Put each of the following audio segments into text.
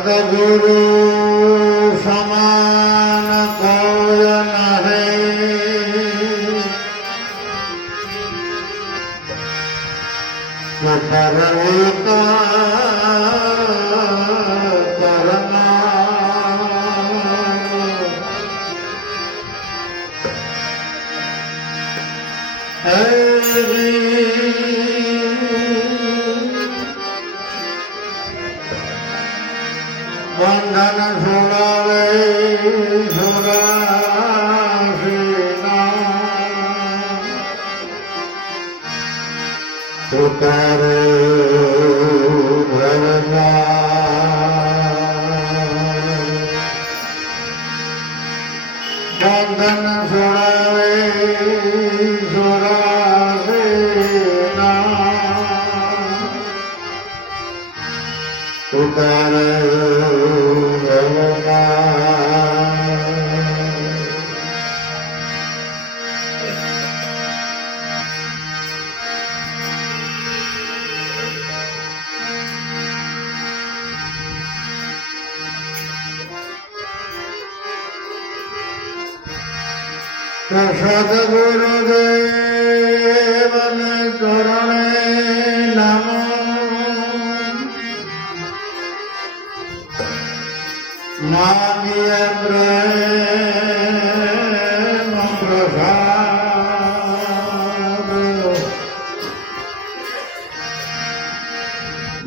સદગુરુ સમાન કોઈ નહીં, બંધન છોડાવે ઉતારે બંધન છોડાવે ઉતારે સદગુરુદેવને ચરણે નમો, માગીએ પ્રેમ પ્રસાદ,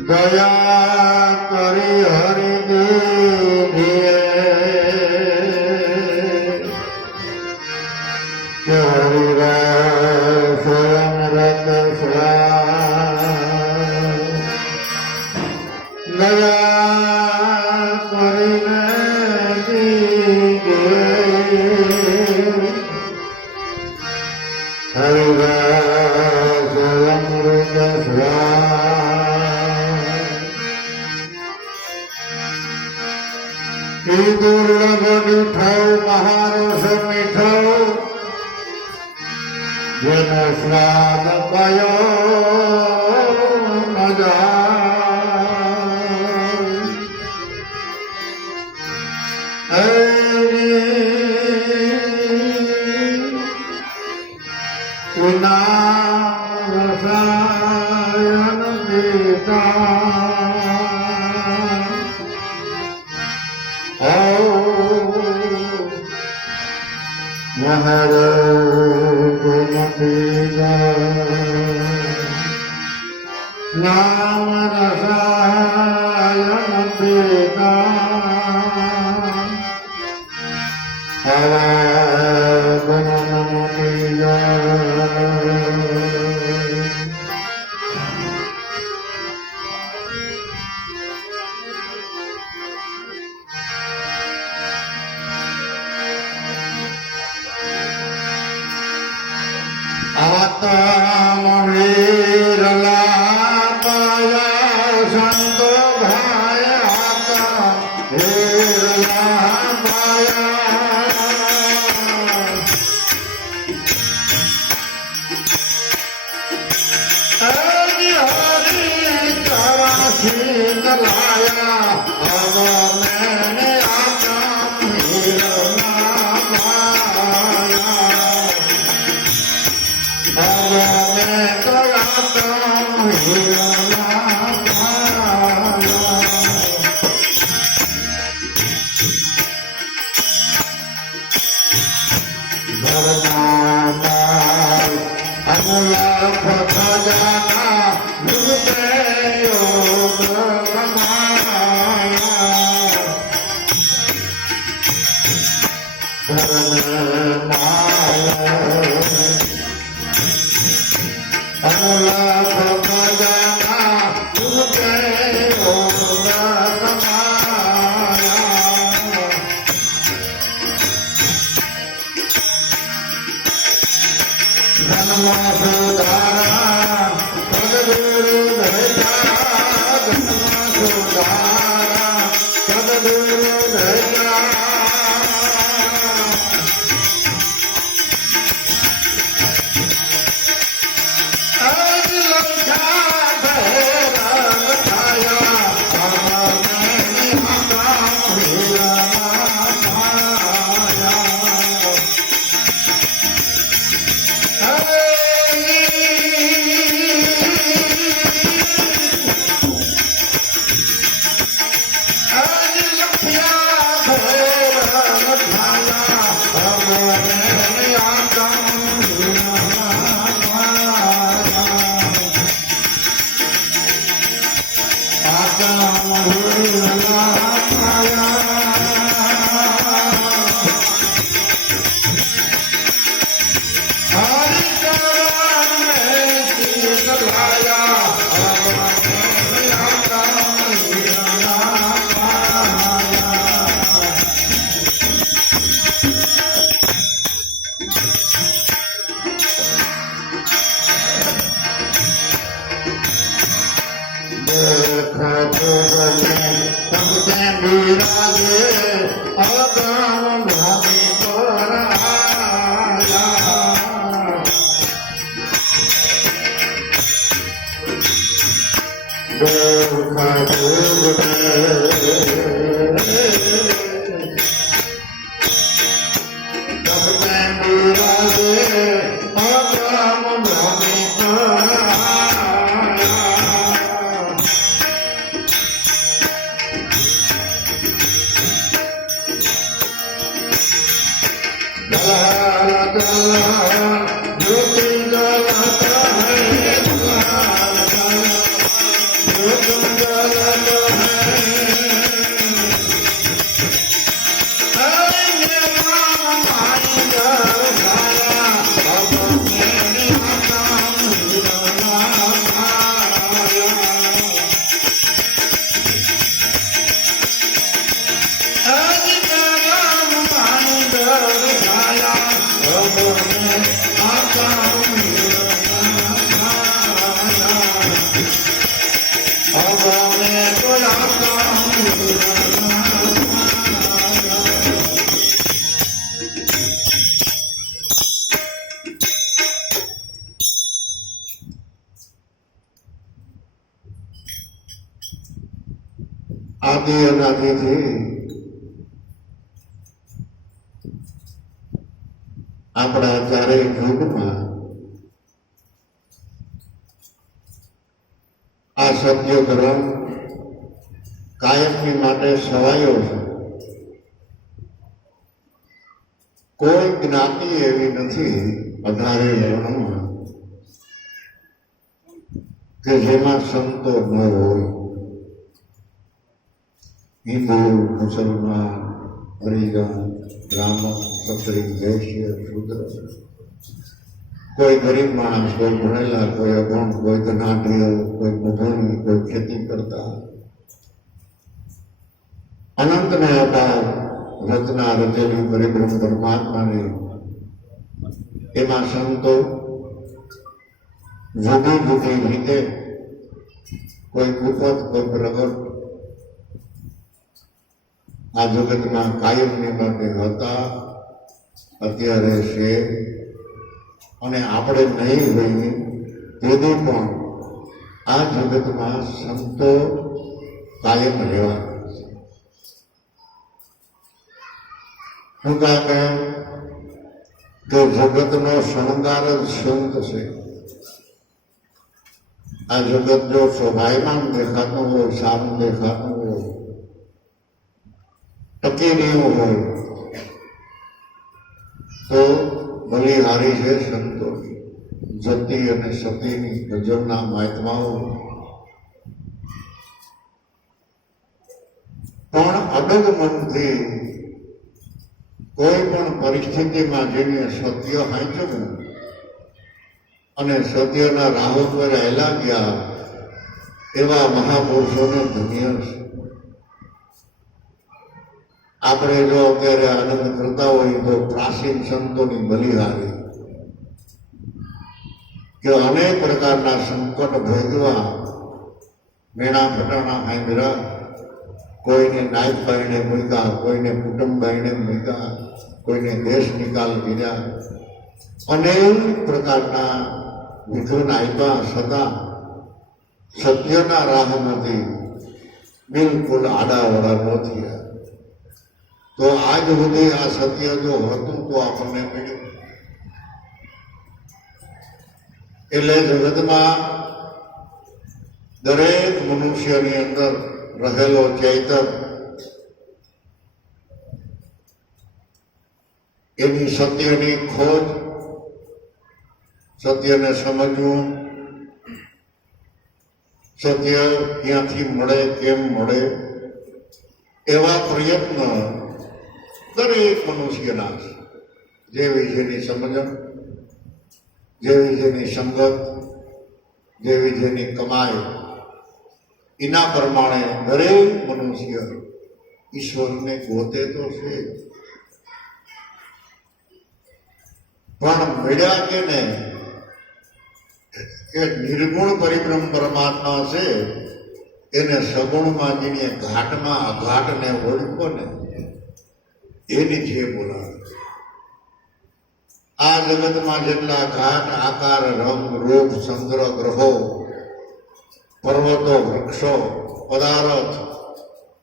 દયા કરી હરિદીએ દુર્લભ મીઠો મહારસ મીઠો જેનો સ્વાદ પાયો ન જાય, રસાયન પીતા નામ રસાયન પીતા આત્મ વીરલા પાયા સંતો ભાઈ, આત્મ વીરલા પાયા, હરી કરાશી લાયા હવે મેને આત્મ વીરલા પાયા, Anulah કામ હીરા આદિ અનાદિથી આપણા ચારેય યુગમાં આ સત્ય ધર્મ કાયમની માટે સવાયો છે. કોઈ જ્ઞાતિ એવી નથી 18 વર્ણમાં કે જેમાં સંતો ન હોય. હિન્દુ, મુસલમાન, હરિજન, બ્રાહ્મણ, ક્ષત્રિય, વૈશ્ય, શૂદ્ર, કોઈ ગરીબ માણસ, કોઈ ભણેલા, કોઈ અભણ, કોઈ ધનાઢ્ય, કોઈ મજૂરી, કોઈ ખેતી કરતા, અનંતને અપાર રચના રચેલી પરિબ્રહ્મ પરમાત્માને એમાં સંતો જુદી જુદી રીતે કોઈ ગુપ્ત, કોઈ પ્રગટ આ જગતમાં કાયમની માટે હતા, અત્યારે છે અને આપણે નહીં હોઈએ તેથી પણ આ જગતમાં સંતો કાયમ રહેવાના છે. શું કામે કે જગતનો શણગાર જ સંત છે. આ જગત જો સ્વભાવમાં દેખાતું હોય, સારું દેખાતું હોય, ટકી નહીં હોય તો બલિહારી છે સંતોની. જતી અને સતીની ભજનના મહાત્માઓ પણ અડગ મનથી કોઈ પણ પરિસ્થિતિમાં જેને સત્ય હાંચ્યું અને સત્યના રાહ પર આયલા ગયા એવા મહાપુરુષોને ધન્ય છે. આપણે જો અત્યારે આનંદ કરતા હોય તો પ્રાચીન સંતોની બલિહારી કે અનેક પ્રકારના સંકટ ભોગવા મેણા ફટાણા હાંભળ્યા, કોઈને નાયક બાઈને મૂક્યા, કોઈને કુટુંબ બાઈને મૂક્યા, કોઈને દેશ નિકાલ કર્યા, અનેક પ્રકારના વિઘ્ન આપ્યા છતાં સત્યના રાહમાંથી બિલકુલ આડાવડા ન થયા. તો આજ સુધી આ સત્ય જો હતું તો આપણને મળ્યું. એટલે જગતમાં દરેક મનુષ્યની અંદર રહેલો ચૈતન એની સત્યની ખોજ, સત્યને સમજવું સત્ય ક્યાંથી મળે, કેમ મળે, એવા પ્રયત્ન દરેક મનુષ્યના છે. જે વિષયની સમજણ, જે વિષયની સંગત, જે વિષયની કમાઈ, એના પ્રમાણે દરેક મનુષ્ય ઈશ્વરને ગોતે તો છે, પણ મળ્યા કે ને એ નિર્ગુણ પરિબ્રહ્મ પરમાત્મા છે, એને સગુણમાં જેને ઘાટમાં અઘાટને ઓળખો ને એની જે બોલાવે. આ જગતમાં જેટલા ઘાટ, આકાર, રંગ, રૂપ, ચંદ્ર, ગ્રહો, પર્વતો, વૃક્ષો, પદાર્થ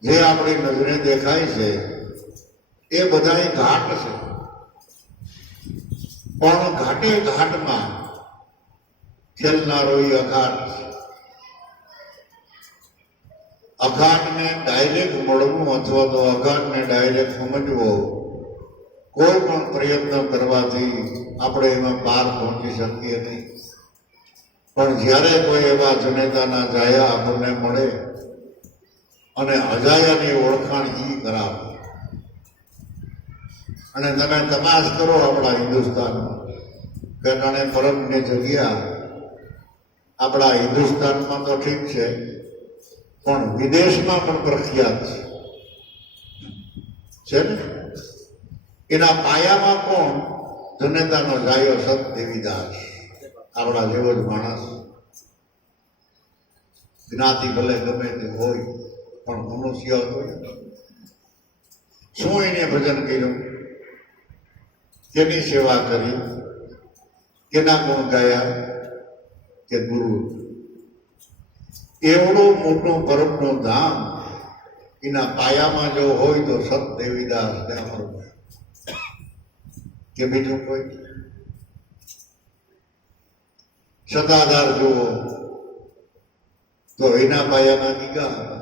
જે આપણી નજરે દેખાય છે એ બધા ઘાટ છે. પણ ઘાટે ઘાટમાં ખેલનારો એ અઘાટ છે. અઘાટને ડાયરેક્ટ મળવું અથવા તો અઘાટને ડાયરેક્ટ સમજવો કોઈ પણ પ્રયત્ન કરવાથી આપણે એમાં પાર પહોંચી શકીએ નહીં. પણ જ્યારે કોઈ એવા જનેતાના જાયા આપણને મળે અને અજાયાની ઓળખાણ ઈ કરાવે, અને તમે તપાસ કરો આપણા હિન્દુસ્તાનમાં કે જાણે પરમની જગ્યા આપણા હિન્દુસ્તાનમાં તો ઠીક છે, પણ વિદેશમાં પણ પ્રખ્યાત છે ને. એના પાયામાં કોણ? જનેતાનો જાયો સત દેવીદાસ, આપણા જેવો જ માણસ. જ્ઞાતિ ભલે ગમે તે હોય પણ મનુષ્ય હોય. શું એને ભજન કર્યું, કેની સેવા કરી, કેના ગુણ ગાયા, કે ગુરુ. એવડું મોટું પરમનું ધામ એના પાયામાં જો હોય તો સત દેવીદાસ ને અમરભાઈ, કે બીજું કોઈ. સત્તાધાર જુઓ તો એના પાયામાં ગીગા હતા.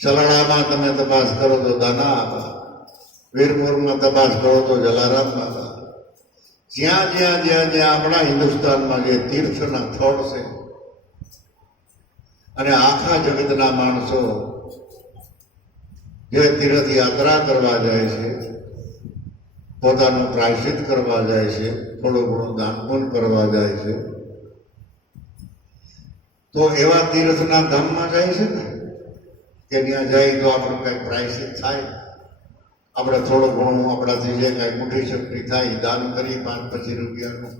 સલાડામાં તમે તપાસ કરો તો દાના હતા. વીરપુરમાં તપાસ કરો તો જલારામ હતા. જ્યાં જ્યાં જ્યાં જ્યાં આપણા હિન્દુસ્તાનમાં જે તીર્થના સ્થળ છે અને આખા જગતના માણસો જે તીર્થ યાત્રા કરવા જાય છે, પોતાનું પ્રાયશ્ચિત કરવા જાય છે, થોડું ઘણું દાન પુણ્ય કરવા જાય છે, તો એવા તીર્થના ધામમાં જાય છે ને કે ત્યાં જાય તો આપણું કંઈક પ્રાયશ્ચિત થાય. આપણે થોડું ઘણું આપણાથી જે કાંઈ મોટી શક્તિ થાય દાન કરી 5-25 રૂપિયાનું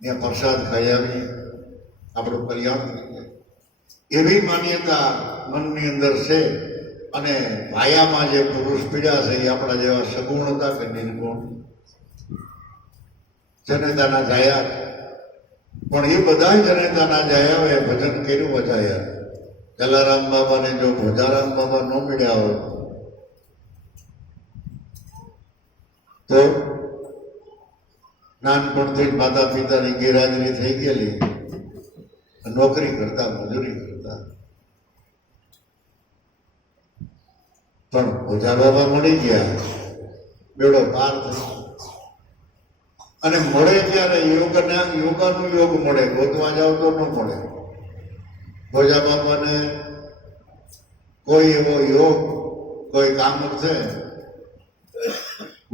ત્યાં પ્રસાદ ખાઈ આવીએ, આપણું કલ્યાણ થઈ જાય. એવી માન્યતા મનની અંદર છે. અને પાયામાં જે પુરુષ પીડ્યા છે એ આપણા જેવા સગુણ હતા કે નિર્ગુણ જનેતાના જાયા. પણ એ બધા જનેતાના જાયાઓએ ભજન કર્યું વજાયા. જલારામ બાબાને જો ભોજારામ બાબા ન મળ્યા હોય તો નાનપણથી જ માતા પિતાની ગેરહાજરી થઈ ગયેલી, નોકરી કરતા, મજૂરી કરતા, પણ ભોજા બાબા મળી ગયા, બેડો પાર થયો. અને મળે ત્યારે યોગાનું યોગ મળે, ગોતવા જાવ તો ન મળે. ભોજા બાબાને કોઈ એવો યોગ, કોઈ કામ છે,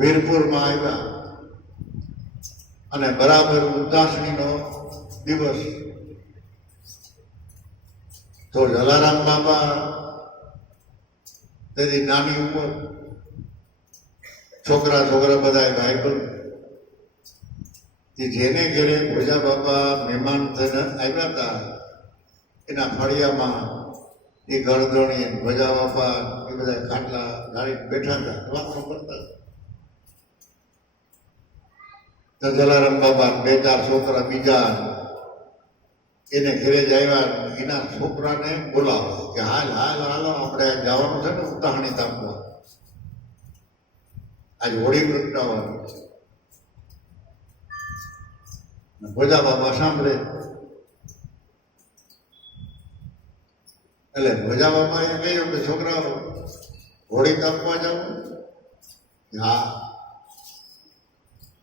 વીરપુરમાં આવ્યા અને બરાબર ઉદાસણીનો દિવસ. તો જલારામ બાબા તેથી નાની ઉંમર, છોકરા બધા ભાઈબંધ, જેને ઘરે ભોજા બાબા મહેમાન થઈને આવ્યા હતા એના ફળિયામાં એ ગરદણી ભોજા બાપા એ બધા ખાટલા ગાડી બેઠા હતા, વાતો કરતા. તો જલારામ બાબા 2-4 છોકરા બીજા એને ઘરે જ આવ્યા. એના છોકરાને બોલાવો કે હાલો આપણે જવાનું છે ને ઉતાહણી તાપવા, આજ હોળી પ્રગટાવવાનું છે. ભોજા બાબા સાંભળે એટલે ભોજા બાબા એ કહ્યું કે છોકરાઓ હોળી તાપવા જવું? હા.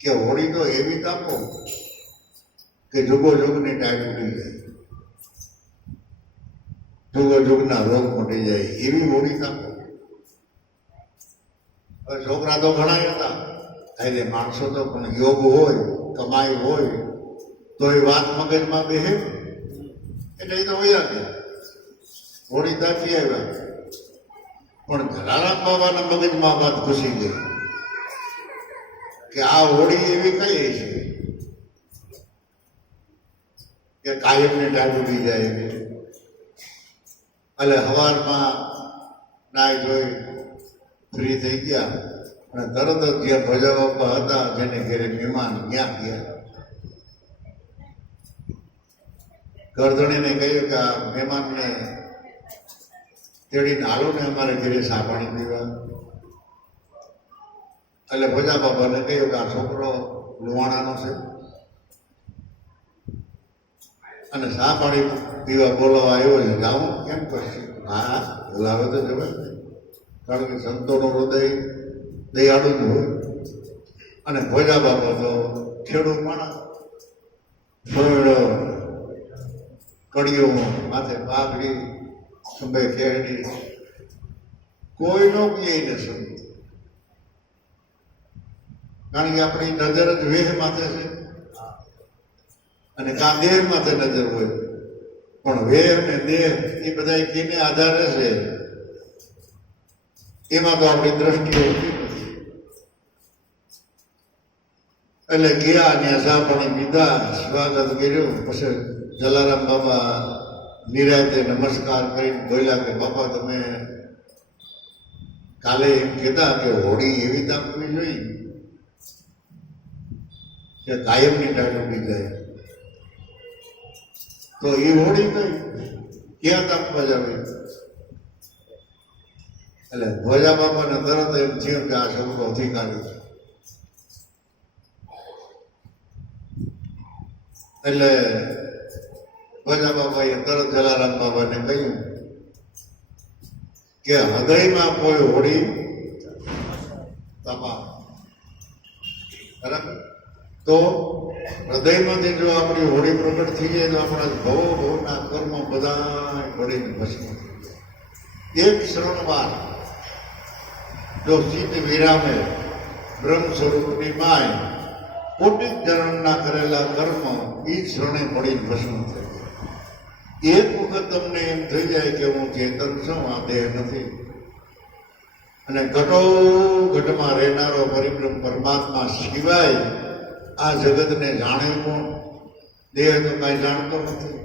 કે હોળી તો એવી તાપો કે જુગો જુગની ટાઈમ ઉડી જાય. જુગના રોગ મટી જાય એવી હોળી કાપો. હવે છોકરા તો ઘણા હતા, એટલે માણસો તો પણ યોગ હોય, કમાઈ હોય તો એ વાત મગજમાં બેહે એટલે એ તો વયા ગયા, હોળી ત્યાંથી આવ્યા. પણ જલારામ બાબાના મગજમાં વાત ઘૂસી ગઈ કે આ હોળી એવી કઈ છે કે કાયમને ટાઢ ઉડી જાય. એટલે સવારમાં નાઈ ધોઈ ફ્રી થઈ ગયા અને તરત જ જે ભજવવા હતા જેને ઘરે મહેમાન ત્યાં ગયા. ગરધણીને કહ્યું કે આ મહેમાનને તેડીને હાલો ને અમારે ઘરે ચા પાણી પીવા. એટલે ભજા બાબાને કહ્યું કે આ છોકરો લુવાણાનો છે અને ચા પાણી પીવા બોલાવા આવ્યો છે, જાઉં કેમ કરશે? હા બોલાવે તો જવાય ને, કારણ કે સંતોનું હૃદય દયાળુ જ હોય. અને ભોજા બાપા તો ખેડૂત માણસ, સોયડો કડીઓ માથે પાઘડી ખંભે ખેડી, કોઈનો કહે ન સમજ, કારણ કે આપણી નજર જ વેહ માથે છે અને કાં દેહ માથે નજર હોય. પણ વેહ ને દેહ એ બધા કેને આધારે છે એમાં તો આપણી દ્રષ્ટિ હોતી નથી. એટલે ગયા ત્યાં ચા પાણી પીધા, સ્વાગત કર્યું. પછી જલારામ બાબા નિરાતે નમસ્કાર કરીને બોલ્યા કે બાપા તમે કાલે એમ કહેતા કે હોળી એવી તાપવી જોઈએ કે કાયમની ટાઢ ઉડી જાય. તો એ હોળી કઈ ક્યાં તાપવા જાવે? એટલે ભોજા બાપાને તરત એમ થયું કે આ છોકરો અધિકારી છે. એટલે ભોજા બાબાએ તરત જલારામ બાબાને કહ્યું કે હૃદયમાં કોઈ હોળી તપા, બરાબર? તો હૃદયમાંથી જો આપણી હોળી પ્રગટ થઈ જાય તો આપણા ભવના કર્મ બધા હોળીને ભસ્મ થઈ જાય. એક શ્રવણવાર જો ચિત્ત વિરામે બ્રહ્મ સ્વરૂપની માય કોટિક જન્મના કરેલા કર્મ એ ક્ષણે હોળીને ભસ્મ થઈ જાય. એક વખત તમને એમ થઈ જાય કે હું ચેતન છું, આ દેહ નથી, અને ઘટો ઘટમાં રહેનારો પરિબ્રહ્મ પરમાત્મા સિવાય આ જગતને જાણે કોણ? દેહ તો કાંઈ જાણતો નથી.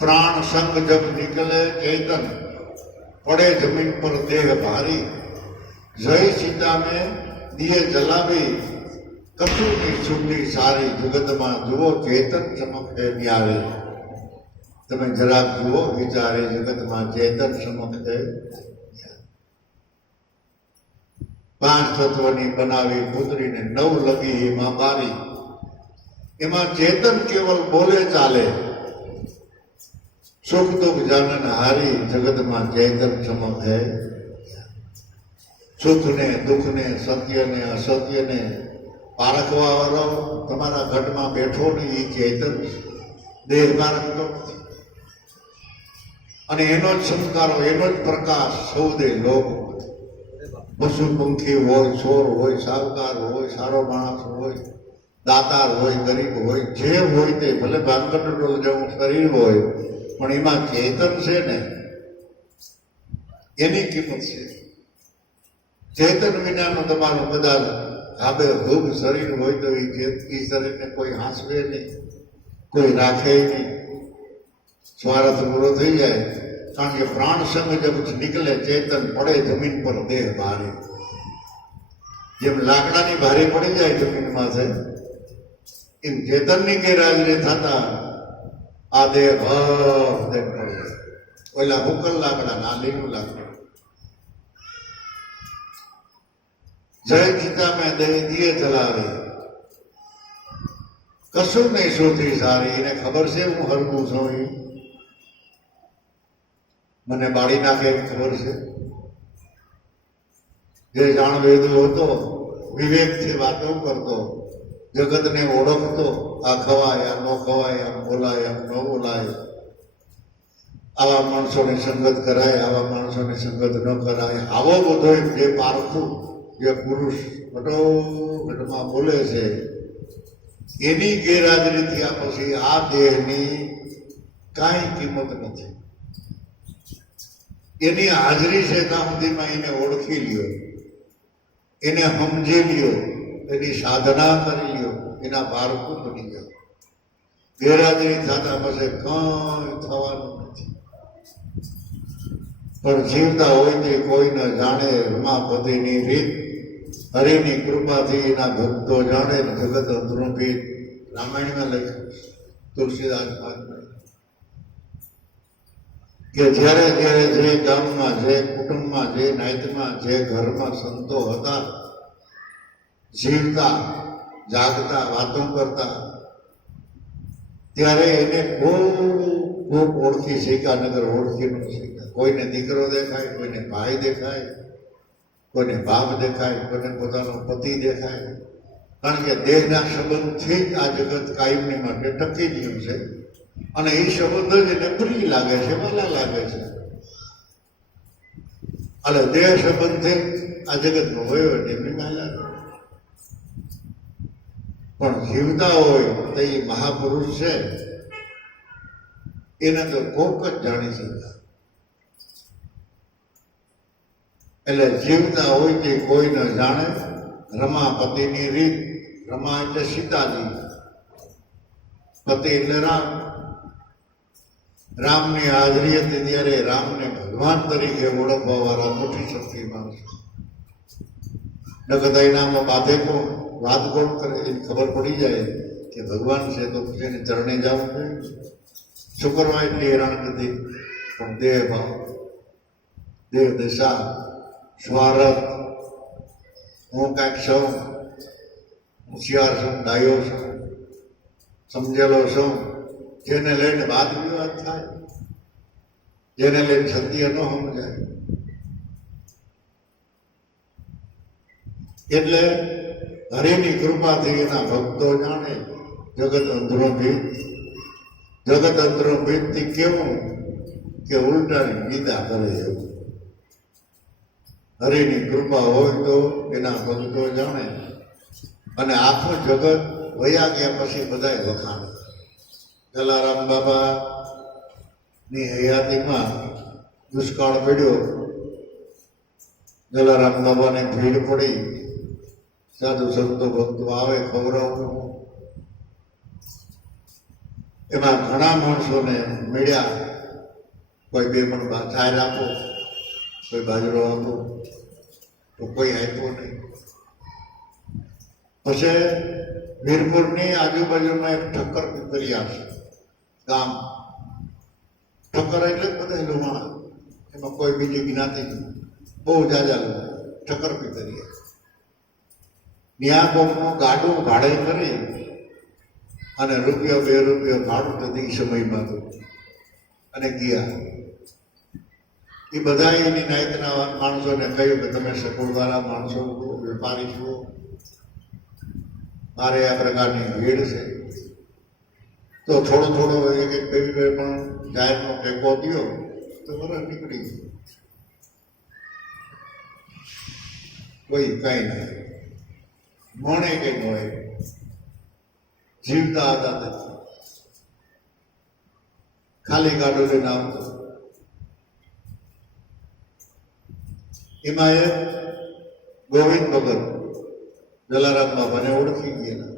પ્રાણ સંગ જબ નીકળે ચેતન, પડે જમીન પર દેહ ભારી, જય સીતા મેં દિયે જલાવી, કશુંની સુગની સારી, જગતમાં જુઓ ચેતન ચમકે ન્યારે. તમે જરાક જુઓ વિચારે, જગતમાં ચેતન ચમકે. 5 તત્વની બનાવી પુત્રીને 9 લગી એમાં બારી, એમાં ચેતન કેવલ બોલે ચાલે, સુખ દુઃખ જાનન હારી, જગતમાં ચેતન ચમક હૈ. સુખને દુઃખને સત્યને અસત્યને પારખવા વાળો તમારા ઘટમાં બેઠો ને એ ચેતન દેહમાં રખતો નથી. અને એનો જ સંસ્કારો, એનો જ પ્રકાશ સૌદે લોક, પશુ પંખી હોય, ચોર હોય, સાવકાર હોય, સારો માણસ હોય, દાતાર હોય, ગરીબ હોય, જે હોય તે, ભલે ભાંગરડોળ જેવું શરીર હોય પણ એમાં ચેતન છે ને એની કિંમત છે. ચેતન વિનાનું તમારું કદાચ હાબે હૂબ શરીર હોય તો એ શરીરને કોઈ હાંસવે નહીં, કોઈ રાખે નહીં, સ્વાર્થ પૂરો થઈ જાય. કારણ કે પ્રાણ સંગ જબ નીકળે ચેતન, પડે જમીન પર દેહ ભારે. જેમ લાકડાની ભારે પડી જાય જમીનમાં છે એમ ચેતનની ગેરહાજરી થતા આ દેહ ભર દેહ પડી જાય. ઓલા હુકલ લાકડા ના લીલું લાકડું. જય ગીતા મેં દિયે ચલાવે, કશું નહીં સોથી સારી. એને ખબર છે હું હરકું છું, એ મને બાળી નાખે એવી ખબર છે. જે જાણવેદો હતો, વિવેકથી વાતો કરતો, જગતને ઓળખતો, આ ખવાય, આ ન ખવાય, આમ બોલાય, આમ ન બોલાય, આવા માણસોની સંગત કરાય, આવા માણસોની સંગત ન કરાય. આવો બધો જે પારખું જે પુરુષ ઘટોઘટમાં બોલે છે, એની ગેરહાજરી થયા પછી આ દેહની કાંઈ કિંમત નથી. એની હાજરી છે ત્યાં સુધીમાં એને ઓળખી લ્યો, એને સમજી લ્યો, એની સાધના કરી લ્યો, એના પારખું બની ગયો. ગેરહાજરી થતા પછી કંઈ થવાનું નથી. પણ જીવતા હોય તે કોઈ ન જાણે રમાપતિની રીત, હરિની કૃપાથી એના ભક્તો જાણે. જગત અંતરું ભેદ રામાયણમાં લખ્યું તુલસીદાસ મહાત્માએ કે જ્યારે જ્યારે જે ગામમાં, જે કુટુંબમાં, જે નાયતમાં, જે ઘરમાં સંતો હતા, જીવતા જાગતા વાતો કરતા, ત્યારે એને ખૂબ ઓળખી શીખ્યા, નગર ઓળખી ન શીખ્યા. કોઈને દીકરો દેખાય, કોઈને ભાઈ દેખાય, કોઈને બાપ દેખાય, કોઈને પોતાનો પતિ દેખાય. કારણ કે દેહના સંબંધથી જ આ જગત કાયમની માટે ટકી ગયું છે. અને એ સંબંધ જ એને પ્રિય લાગે છે, ભલા લાગે છે. એટલે દેહ સંબંધથી આ જગતનો વહીવટ એમની માલા. પણ જીવતા હોય તો એ મહાપુરુષ છે, એને તો કોક જ જાણી શકતા. એટલે જીવતા હોય તે કોઈ ન જાણે રમાપતિની રીત. રમા એટલે સીતાજી, પતિ એટલે રામ. રામની હાજરી હતી ત્યારે રામને ભગવાન તરીકે ઓળખવા વાળા મોટી શક્તિ માણસો. નકર એનામાં બાધે કોણ, વાત કોણ કરે? એની ખબર પડી જાય કે ભગવાન છે તો એને ચરણે જવું જોઈએ. શું કરવા એટલી હેરાન નથી? પણ દેહ ભાવ, દેહ દશા, સ્વાર્થ, હું કાંઈક છું, હોશિયાર છું, ડાયો છું, સમજેલો છું, જેને લઈને વાદ વિવાદ થાય, જેને લઈને સત્ય ન સમજાય. એટલે હરિની કૃપાથી એના ભક્તો જાણે. જગત અંધરો ભેદ, જગત અંધરો ભેદથી કેવું કે ઉલટાની નિંદા કરે એવું. હરિની કૃપા હોય તો એના ભક્તો જાણે. અને આખું જગત વયા ગયા પછી બધાય વખાણ. જલારામ બાબાની હયાતીમાં દુષ્કાળ પડ્યો, જલારામ બાબાને ભીડ પડી, સાધુ સંતો ભક્તો આવે ખવડાવવું. એમાં ઘણા માણસોને મળ્યા. કોઈ 2 મણ ચાર આપો, કોઈ બાજરો આપો, તો કોઈ આપ્યો નહીં. પછી વીરપુરની આજુબાજુમાં એક ઠક્કર પીપરિયા છે ગામ. ઠક્કર એટલે જ બધા લોહાણા, એમાં કોઈ બીજી જ્ઞાતિ નહીં, બહુ જાજા લોકો. ઠક્કર પીપરિયા ત્યાં કોકનું ગાડું ભાડે કરી અને રૂપિયો 2 રૂપિયો ભાડું થતી સમયમાં તો, અને ગયા. એ બધા એની નાયતના માણસોને કહ્યું કે તમે સગવડવાળા માણસો, વેપારી છો, મારે આ પ્રકારની ભીડ છે, તો થોડો થોડો 1-1 2 પણ જાહેરનો ટેકો દો તો બરાબર નીકળી ગયું. કોઈ કઈ ના મોણે કઈ હોય. જીવતા હતા નથી, ખાલી ગાડો લઈને આવતો. એમાં એ ગોવિંદ ભગત જલારામ બાબાને ઓળખી ગયેલા.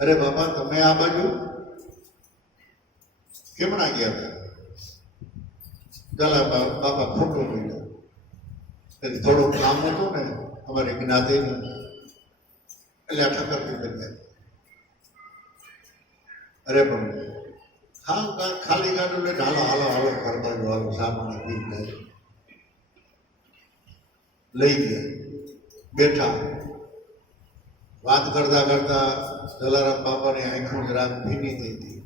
અરે બાપા, તમે આ બાજુ કેમણા ગયા હતા? જલારામ બાપા ખોટું બોલ્યા. થોડું કામ હતું ને અમારી જ્ઞાતિનું, એટલે આ ઠક્કર પીપરિયા. અરે પણ હા, ખાલી ગાડું લઈને હાલો હાલો હાલો ઘર બાજુ હાલો, સામાન લઈ ગયા. બેઠા, વાત કરતા કરતા જલારામ બાપાની આંખો જરાક ભીની થઈ હતી.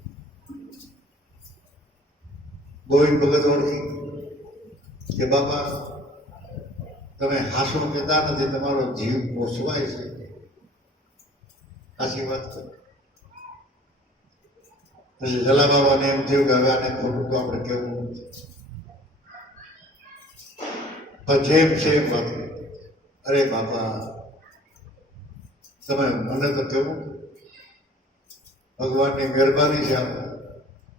ગોવિંદ ભગત ઓળખી કે બાપા તમે હાસો કહેતા નથી, તમારો જીવ પોસવાય છે, સાચી વાત કરો. પછી જલા બાબાને એમ થયું કે હવે આને ખોટું તો આપણે કેવું નથી. પણ જેમ છે એમ વાત, અરે બાપા તમે મને તો કેવું, ભગવાનની મહેરબાની છે. આમ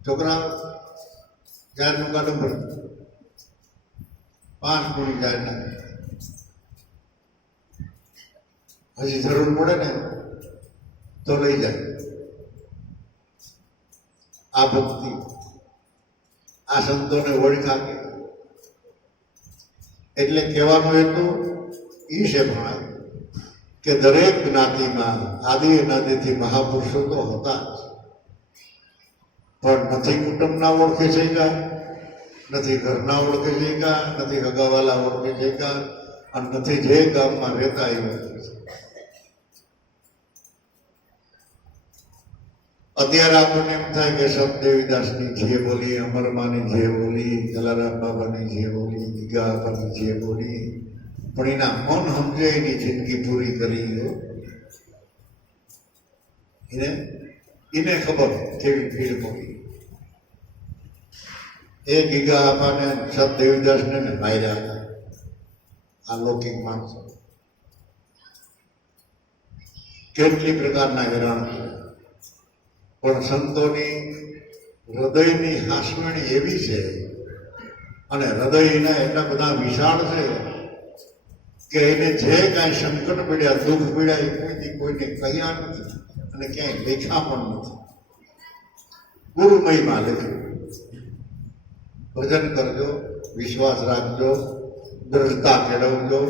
છોકરા જાહેરનું કાઢો પડે 5 ગુણી જાહેર ના, હજી જરૂર પડે ને તો લઈ જાય. આ ભક્તિ, આ સંતોને ઓળખા કે એટલે કહેવાનું એટલું એ છે ભણા કે દરેક જ્ઞાતિમાં આદિ અનાદિથી મહાપુરુષો તો હતા જ, પણ નથી કુટુંબના ઓળખે છે કા, નથી ઘરના ઓળખે છે કા, નથી હગાવાલા ઓળખે છે કા, અને નથી જે ગામમાં રહેતા એ ઓળખે છે. અત્યારે આપણને એમ થાય કે સંત દેવીદાસની જે બોલી, અમરમાની જે બોલી, જલારામ બાબાની જે બોલી, ગીગા બાબાની જે બોલી, પણ એના મન સમજે એની જિંદગી પૂરી કરી. એને ખબર કેવી ભીડ પડી. એ ગીગા બાબાને સંત દેવીદાસને માર્યા હતા આ લૌકિક માણસો. કેટલી પ્રકારના હેરાન, પણ સંતોની હૃદયની હાસવણી એવી છે અને હૃદયના એટલા બધા વિશાળ છે કે એને જે કાંઈ સંકટ પડ્યા, દુઃખ પડ્યા, એ કોઈથી કોઈને કહ્યા નથી અને ક્યાંય લેખા પણ નથી. ગુરુમયમાં લખ્યું. ભજન કરજો, વિશ્વાસ રાખજો, દ્રઢતા કેળવજો,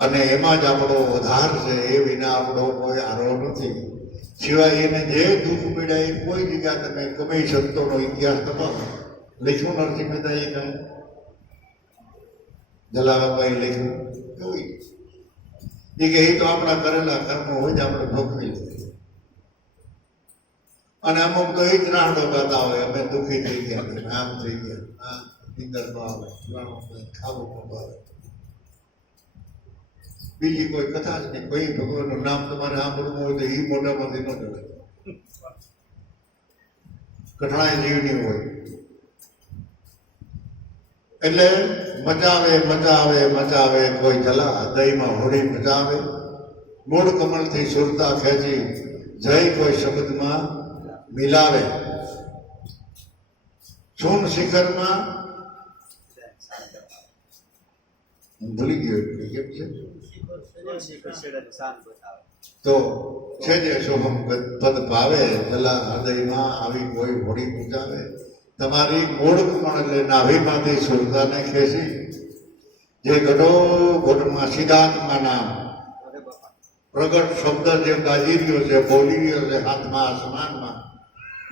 અને એમાં જ આપણો આધાર છે. એ વિના આપણો કોઈ આરો નથી. સિવાય એને જે દુઃખ પડ્યા એ કોઈ જગ્યા તમે ગમે સંતોનો ઇતિહાસ તપાસો, લખ્યું નરસિંહ મહેતાએ કાંઈ, જલાબાબાએ લખ્યું કેવું એ કે એ તો આપણા કરેલા કર્મ હોય જ આપણે ભોગવી લઈએ. અને અમુક તો એ જ રાહડો ગાતા હોય, અમે દુઃખી થઈ ગયા, આમ થઈ ગયા, નીંદર ન આવે, ખાવું ન આવે, બીજી કોઈ કથા જ નહીં. કોઈ ભગવાનનું નામ તમારે સાંભળવું હોય તો એ મોઢામાંથી ન જવાય, કઠણાઈ જીવની હોય. એટલે મચાવે મચાવે મચાવે કોઈ જલા, હૃદયમાં હોળી મચાવે, મૂળ કમળથી સુરતા ખેંચી જય કોઈ શબ્દમાં મિલાવે, સોન શિખરમાં ભૂલી ગયો કેમ છે તો છે જે શોભમ પદ ભાવે, જલા હૃદયમાં આવી કોઈ હોળી પૂજાવે. તમારી મૂળ કમળ એટલે નાભીમાંથી સુરતાને ખેંચી જે ઘટો ઘટમાં સિદ્ધાંતમાં નામ પ્રગટ શબ્દ જે ગાજી રહ્યો છે, બોલી રહ્યો છે, હાથમાં આસમાનમાં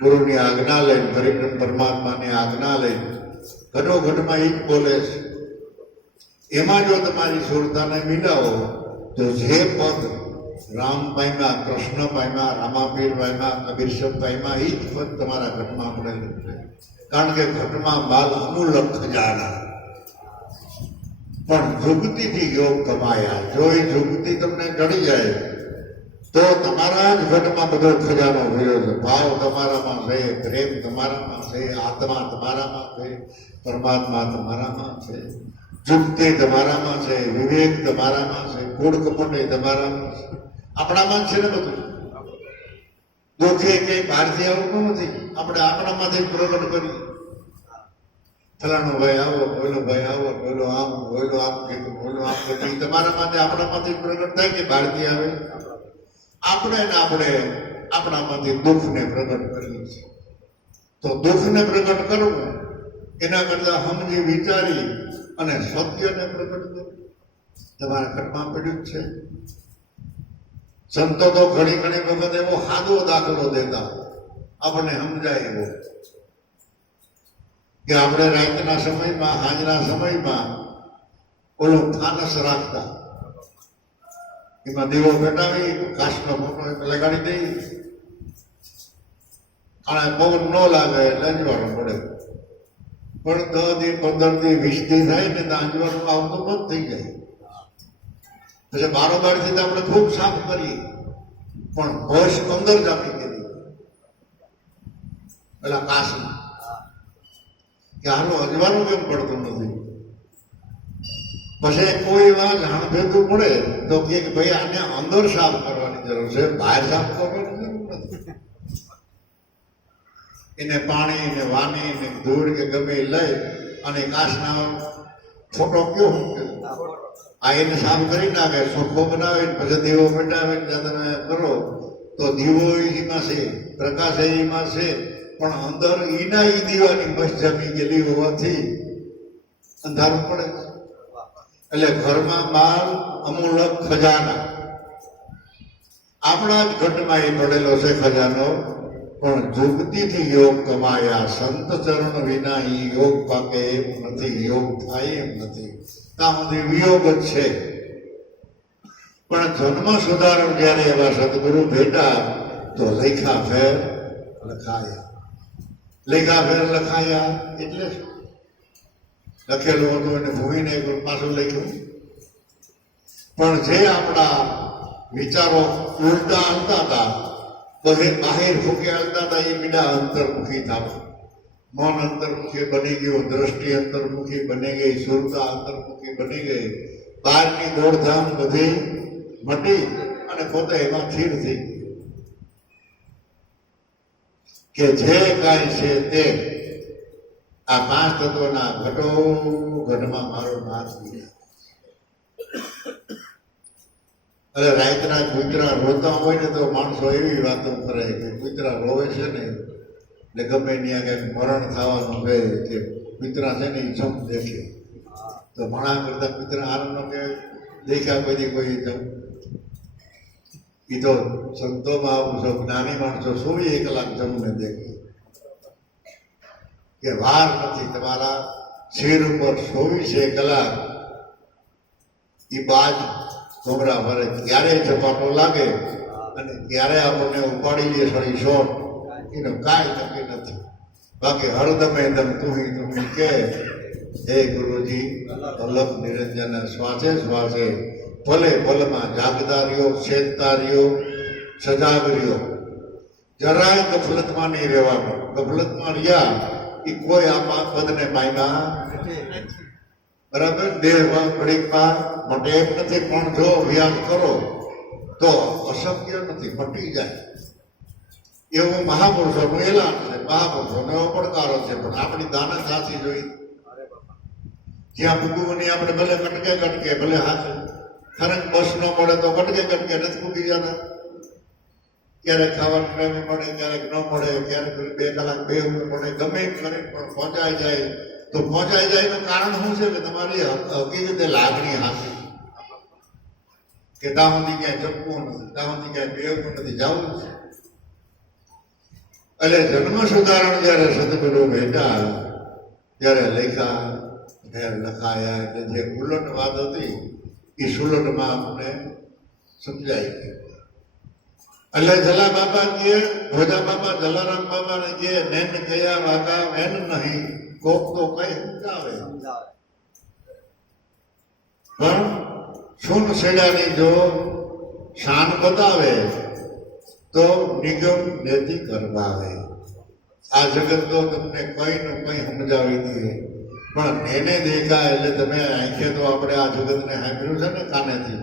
ગુરુની આજ્ઞા લઈને, પરિક્રમ પરમાત્માની આજ્ઞા લઈને ઘટો ઘટમાં એ જ બોલે છે. એમાં જો તમારી સુરતાને મિલાવો તો જે પદ રામ પામ્યા, કૃષ્ણ પામ્યા, રામાપીર પામ્યા, કબીર શબ્દ પામ્યા, એ જ પદ તમારા ઘટમાં પડેલું છે. કારણ કે ઘટમાં બાલ અમૂલક ખજાના, પણ જુગતીથી યોગ કમાયા. જો એ જુગતી તમને જડી જાય તો તમારા જ ઘટમાં બધો ખજાનો ભર્યો છે. ભાવ તમારામાં છે, પ્રેમ તમારામાં છે, આત્મા તમારામાં છે, પરમાત્મા તમારામાં છે, જુગતિ તમારામાં છે, વિવેક તમારામાં છે, કુળ કપટ તમારામાં છે, આપણામાં છે ને બધું. દુઃખે કઈ બહારથી આવતું નથી, આપણે આપણામાંથી પ્રગટ કરીએ. ફલાણો ભાઈ આવો, બોલો ભાઈ આવો, બોલો આમ, બોલો આમ કીધું, બોલો આમ કીધું, તમારામાંથી આપણામાંથી પ્રગટ થાય કે બહારથી આવે? આપણે ને આપણે આપણામાંથી દુઃખને પ્રગટ કરીએ છીએ. તો દુઃખને પ્રગટ કરવું એના કરતા સમજી વિચારી અને સત્યને પ્રગટ કરવું તમારા ઘટમાં પડ્યું જ છે. સંતો તો ઘણી ઘણી વખત એવો સાદો દાખલો દેતા આપણને સમજાય એવો કે આપણે રાતના સમયમાં, સાંજના સમયમાં ઓલો ફાનસ રાખતા, એમાં દીવો પેટાવી કાચનો મોટો લગાડી દઈ, અને પવન ન લાગે એટલે અંજવાળું પડે. પણ 10 દી 15 દી 20 દી થાય ને તો અંજવાળું આવતું બંધ થઈ જાય. પછી બારોબારથી તો આપણે ખૂબ સાફ કરીએ, પણ હોશ અંદર જામી ગયેલી. પેલા કાશમાં કે આનું અજવાનું કેમ પડતું નથી. પછી કોઈ વાર જાણ ભેગું પડે તો કે ભાઈ આને અંદર સાફ કરવાની જરૂર છે, બહાર સાફ કરવાની જરૂર નથી. એને પાણી ને વાની ને ધૂળ કે ગમે એ લઈ અને કાચના ફોટો કયો આ એને સાફ કરી નાખે, ચોખ્ખો બનાવે પછી દીવો પેટાવે તમે કરો તો દીવો એમાં છે, પ્રકાશ એમાં છે, પણ અંદર ઈના ઈ દીવાની બસ જમી ગયેલી હોવાથી અંધારું પડે. એટલે ઘરમાં બાર અમૂલક ખજાના આપણા જ ઘટમાં એ પડેલો છે ખજાનો, પણ જુગતીથી યોગ કમાયા સંત ચરણ વિના ઈ યોગ પાકે એમ નથી, યોગ થાય એમ નથી, ત્યાં સુધી વિયોગ જ છે. પણ જન્મ સુધારણ જયારે એવા સદગુરુ ભેટા તો લેખા ફેર લખાયા. લેખા ફેર લખાયા એટલે લખેલું હતું એને ભૂમીને પાછું લખ્યું. પણ જે આપણા વિચારો ઉલટા હાલતા હતા, બહાર ફૂકે હાલતા હતા, એ બીજા અંતર્મુખી થવા. મન અંતર્મુખી બની ગયું, દ્રષ્ટિ અંતર્મુખી બની ગઈ, સુરતા અંતર્મુખી બની ગઈ, બહારની દોડધામ બધી મટી અને પોતે એમાં સ્થિર થઈ કે જે કાંઈ છે તે આ પાંચ તત્વના ઘટો ઘટમાં મારો નાશ લીધા. એટલે રાતના કૂતરા રોતા હોય ને તો માણસો એવી વાતો કરે કે કૂતરા રોવે છે ને એટલે ગમે ત્યાં કંઈક મરણ થવાનું કહે કે કૂતરા છે ને એ જમ દેખે તો ભણા કરતા કૂતરા આરંભ કે દેખ્યા કોઈ જમ. એ તો સંતોમાં આવું છો, જ્ઞાની માણસો 24 કલાક જમને દેખે કે વાર નથી તમારા શિર ઉપર 24 કલાક એ બાજ ઘોમરા ભરે, ક્યારે ઝપાટો લાગે અને ક્યારે આપણને ઉપાડી લે સળી શોટ એનો કાંઈ નક્કી નથી. બાકી હરદમે દમ તું કે હે ગુરુજી અલગ નિરંજન શ્વાસે શ્વાસે ભલે ભલમાં જાગતા રહ્યો, ચેતતા રહ્યો, સજાગ રહ્યો, જરાય ગફલતમાં નહીં રહેવાનું. ગફલતમાં રહ્યા એ કોઈ આપા પદને પામ્યા બરાબર. દેહમાં ઘડીકમાં મટે એમ નથી, પણ જો અભ્યાસ કરો તો અશક્ય નથી, મટી જાય. એવું મહાપુરુષોનું એલાન છે, મહાપુરુષોનો એવો પડકારો છે. પણ આપણી દાનત હાથી જોઈ જ્યાં પૂગવાની આપણે ભલે કટકે ભલે હાથે ખરેખ બસ ન મળે તો કટકે નથી પૂગી જતા. ક્યારેક ખાવાનું ટાઈમે મળે, ક્યારેક ન મળે, ક્યારેક 2 કલાક બેહવું પડે, ગમે એમ કરીને પણ પહોંચાઈ જાય. તો પહોંચાઈ જાય એનું કારણ શું છે કે તમારી હકીકતે લાગણી હાથી કે ત્યાં સુધી ક્યાંય ચપવું નથી, ત્યાં સુધી ક્યાંય બેહવું નથી, જવું નથી. એટલે જન્મ સુધારણ જયારે સદગુરુ ભેટા ત્યારે લેખા ફેર લખાયા. એટલે જે ઉલટ વાત હતી એ સુલટમાં આપણે સમજાઈ ગઈ. એટલે જલા બાબા કે ભોજા બાબા જલારામ બાબા ને કે નેન કયા વાગા વેન નહીં કોક તો કઈ સમજાવે. પણ સુન સેડાની જો શાન બતાવે તો નિગમ નેતિ કરવાવે. આ જગત તો તમને કઈ નું કઈ સમજાવી દે, પણ એને દેખાય એટલે તમે આંખે તો આપણે આ જગતને સાંભળ્યું છે ને કાનેથી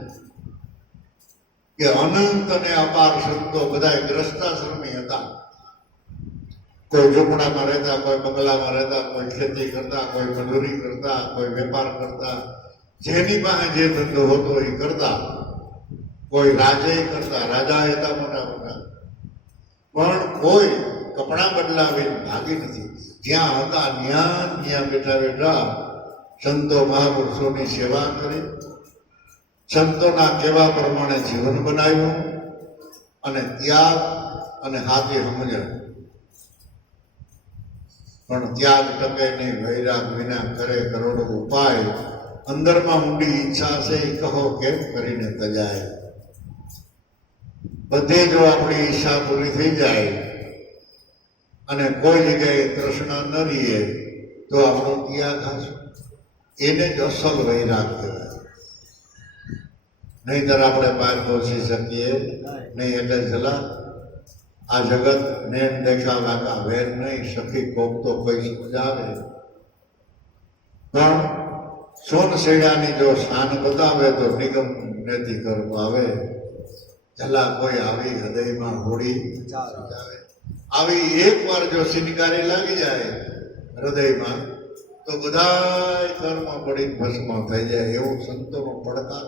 કે અનંત અને અપાર સંતો બધા ગ્રસ્તાશ્રમી હતા. કોઈ ઝૂંપડામાં રહેતા, કોઈ બંગલામાં રહેતા, કોઈ ખેતી કરતા, કોઈ મજૂરી કરતા, કોઈ વેપાર કરતા, જેની પાસે જે ધંધો હતો એ કરતા. કોઈ રાજે કરતા, રાજા હતા મોટા મોટા, પણ કોઈ કપડા બદલાવીને ભાગી નથી. જ્યાં હતા ત્યાં બેઠા બેઠા સંતો મહાપુરુષોની સેવા કરી, સંતોના કહેવા પ્રમાણે જીવન બનાવ્યું અને ત્યાગ અને હાથી સમજણ. પણ ત્યાગ ટકે નહીં, વૈરાગ વિના કરે કરોડો ઉપાય. અંદરમાં ઊંડી ઈચ્છા છે એ કહો કેમ કરીને તજાય. બધે જો આપણી ઈચ્છા પૂરી થઈ જાય અને કોઈ જગ્યાએ તૃષ્ણા ન રહીએ તો આપણો ત્યાગ હશે. એને જ અસલ વૈરાગ કહેવાય. નહીંતર આપણે બહાર પહોંચી શકીએ નહીં. એટલે જલા આ જગત નેણ દેખા વાગા વેર નહીં, સખી કોક તો કોઈ સમજાવે. પણ સોન શેડાની જો શાન બતાવે તો નિગમ નેતિ કર્મ આવે. જલા કોઈ આવી હૃદયમાં હોડી આવે. આવી એક વાર જો સિનકારી લાગી જાય હૃદયમાં તો બધા કર્મ પડી ભસ્મ થઈ જાય, એવું સંતોનો પડકાર.